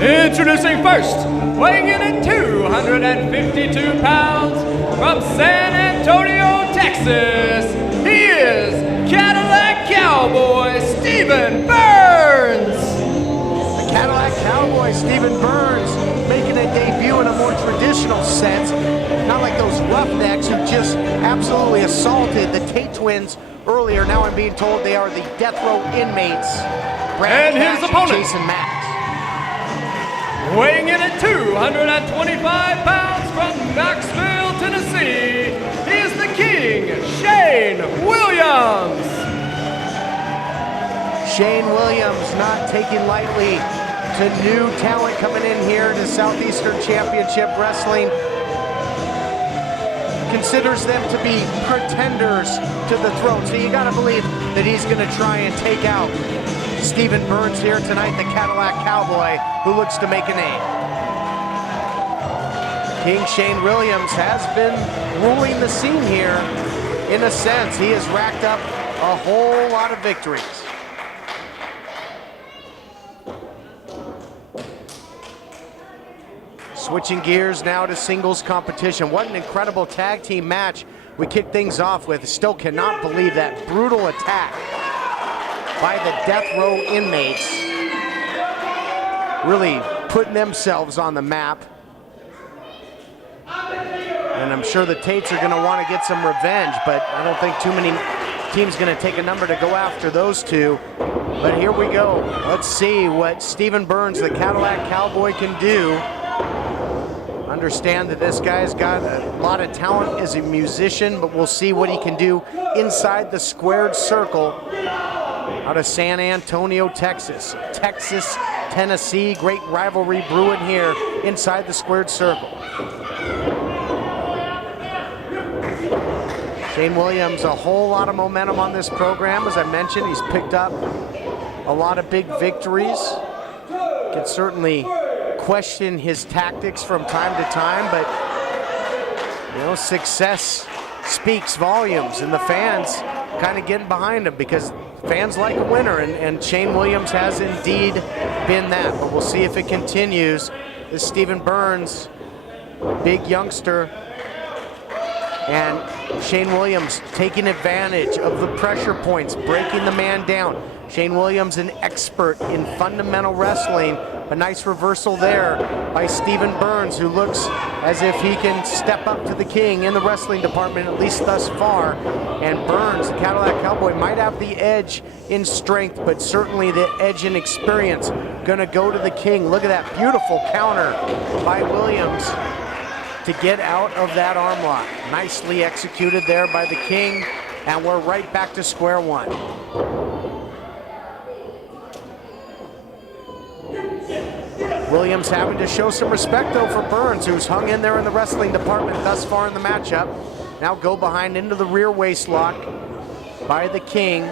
Introducing first, weighing in at 252 pounds, from San Antonio, Texas, he is Cadillac Cowboy Stephen Burns. The Cadillac Cowboy Stephen Burns making a debut in a more traditional sense, not like those roughnecks who just absolutely assaulted the Tate twins earlier. Now I'm being told they are the death row inmates. And his opponent, Jason Max. Weighing in at 225 pounds from Knoxville, Tennessee, he is the King, Shane Williams. Shane Williams not taking lightly to new talent coming in here to Southeastern Championship Wrestling. Considers them to be pretenders to the throne. So you gotta believe that he's gonna try and take out Stephen Burns here tonight, the Cadillac Cowboy, who looks to make a name. King Shane Williams has been ruling the scene here. In a sense, he has racked up a whole lot of victories. Switching gears now to singles competition. What an incredible tag team match we kick things off with. Still cannot believe that brutal attack by the death row inmates, really putting themselves on the map. And I'm sure the Tates are going to want to get some revenge, but I don't think too many teams going to take a number to go after those two. But here we go. Let's see what Stephen Burns, the Cadillac Cowboy, can do. Understand that this guy's got a lot of talent as a musician, but we'll see what he can do inside the squared circle. Out of San Antonio, Texas. Texas, Tennessee, great rivalry brewing here inside the squared circle. Shane Williams, a whole lot of momentum on this program. As I mentioned, he's picked up a lot of big victories. Can certainly question his tactics from time to time, but you know, success speaks volumes, and the fans kind of getting behind him because fans like a winner, and Shane Williams has indeed been that. But we'll see if it continues. This Stephen Burns, big youngster, and Shane Williams taking advantage of the pressure points, breaking the man down. Shane Williams, an expert in fundamental wrestling. A nice reversal there by Stephen Burns, who looks as if he can step up to the king in the wrestling department, at least thus far. And Burns, the Cadillac Cowboy, might have the edge in strength, but certainly the edge in experience. Gonna go to the king. Look at that beautiful counter by Williams to get out of that arm lock. Nicely executed there by the king, and we're right back to square one. Williams having to show some respect, though, for Burns, who's hung in there in the wrestling department thus far in the matchup. Now go behind into the rear waist lock by the king.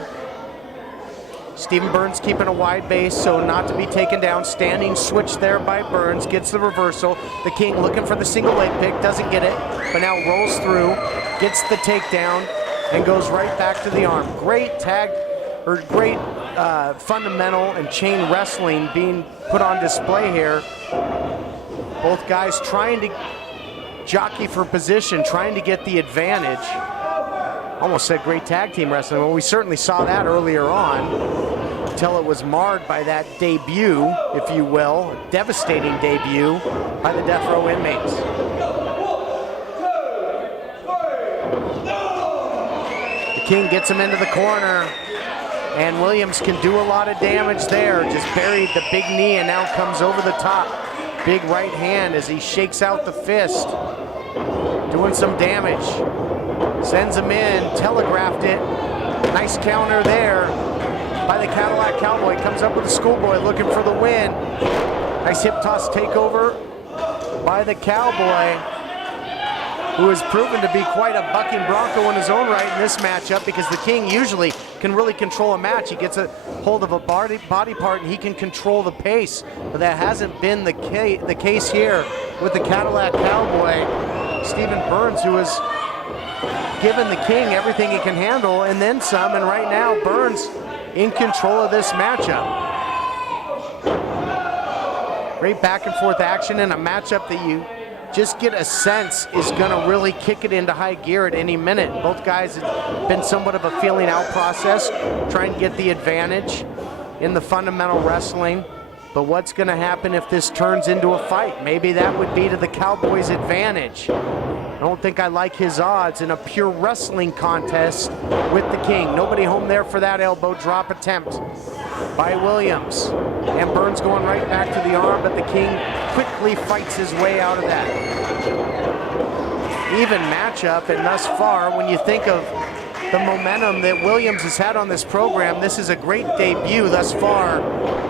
Stephen Burns keeping a wide base so not to be taken down. Standing switch there by Burns, gets the reversal. The king looking for the single leg pick, doesn't get it, but now rolls through, gets the takedown, and goes right back to the arm. Great tag, or great fundamental and chain wrestling being put on display here. Both guys trying to jockey for position, trying to get the advantage. Almost said great tag team wrestling. Well, we certainly saw that earlier on, until it was marred by that debut, if you will, a devastating debut by the death row inmates. The king gets him into the corner, and Williams can do a lot of damage there. Just buried the big knee and now comes over the top. Big right hand as he shakes out the fist. Doing some damage. Sends him in, telegraphed it. Nice counter there by the Cadillac Cowboy. Comes up with the schoolboy looking for the win. Nice hip toss takeover by the Cowboy, who has proven to be quite a bucking bronco in his own right in this matchup, because the king usually can really control a match. He gets a hold of a body part and he can control the pace, but that hasn't been the case here with the Cadillac Cowboy. Stephen Burns, who has given the king everything he can handle and then some, and right now Burns in control of this matchup. Great back and forth action in a matchup that you just get a sense is going to really kick it into high gear at any minute. Both guys have been somewhat of a feeling out process, trying to get the advantage in the fundamental wrestling. But what's going to happen if this turns into a fight? Maybe that would be to the Cowboys' advantage. I don't think I like his odds in a pure wrestling contest with the King. Nobody home there for that elbow drop attempt by Williams. And Burns going right back to the arm, but the King quickly fights his way out of that. Even matchup, and thus far, when you think of the momentum that Williams has had on this program, this is a great debut thus far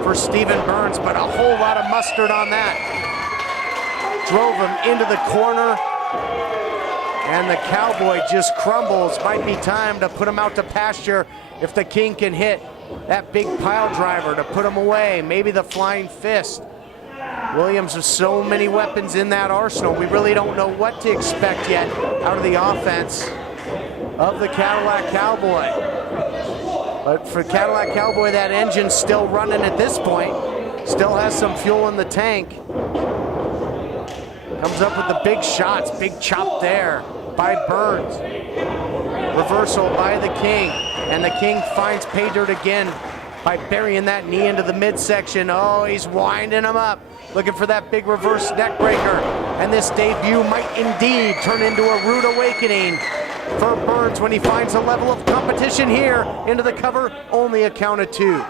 for Stephen Burns, but a whole lot of mustard on that. Drove him into the corner, and the Cowboy just crumbles. Might be time to put him out to pasture if the King can hit that big pile driver to put him away. Maybe the flying fist. Williams has so many weapons in that arsenal. We really don't know what to expect yet out of the offense of the Cadillac Cowboy. But for Cadillac Cowboy, that engine's still running at this point. Still has some fuel in the tank. Comes up with the big shots, big chop there by Burns. Reversal by the King, and the King finds pay dirt again by burying that knee into the midsection. Oh, he's winding him up, looking for that big reverse neck breaker. And this debut might indeed turn into a rude awakening for Burns when he finds a level of competition here into the cover. Only a count of 2.